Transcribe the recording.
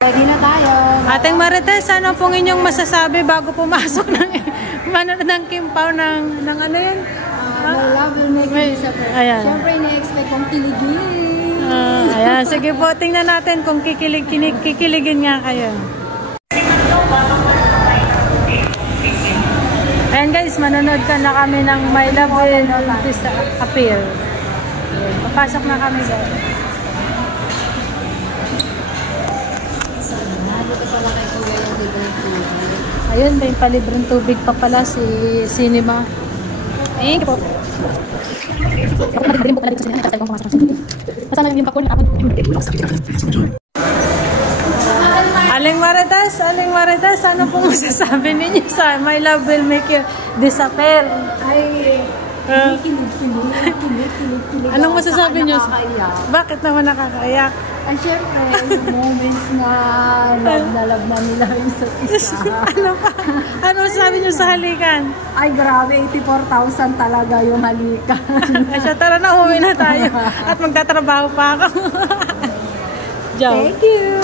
Ready na tayo. Ating Marites, ano pong inyong masasabi bago pumasok ng kimpaw ng ano yun? My love will make you disappear. Ayan. Siyempre, ina-expect kong kiligin. Ayan, sige po, tingnan natin kung kikiligin nga kayo. Ayan guys, manonood ka na kami ng My Love Will Disappear. Papasok na kami guys. Ayun, may palibreng tubig pa pala si Cinema. Thank you po. Aling Marites, ano pong masasabi ninyo sa My Love Will Make You Disappear? Ay, kilig. Anong masasabi nyo? Bakit naman nakakaiyak? Ay, syempre, moments na love na nila yung isa't isa. Ano masasabi nyo sa halikan? Ay, grabe, 84,000 talaga yung halikan. Asya, tara na, uwi na tayo. At magtatrabaho pa ako. Thank you!